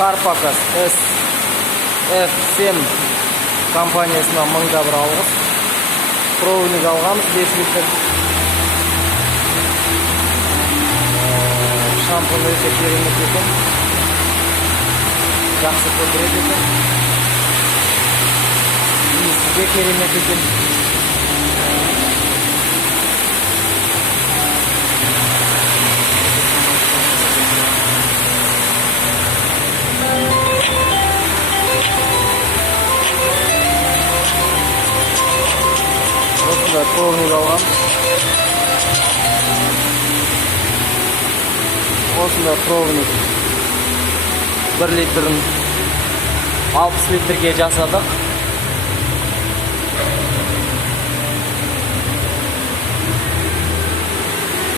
Карпакас SF7 компаниясына мыңда бір алғыс. Проводник алғамыз 5 литр. Шампунь өте керемет екен. Жақсы көндіреді екен. Иісі де керемет екен. Осында проводник алғам. Осында проводник 1 литрін 60 литрге жасадық.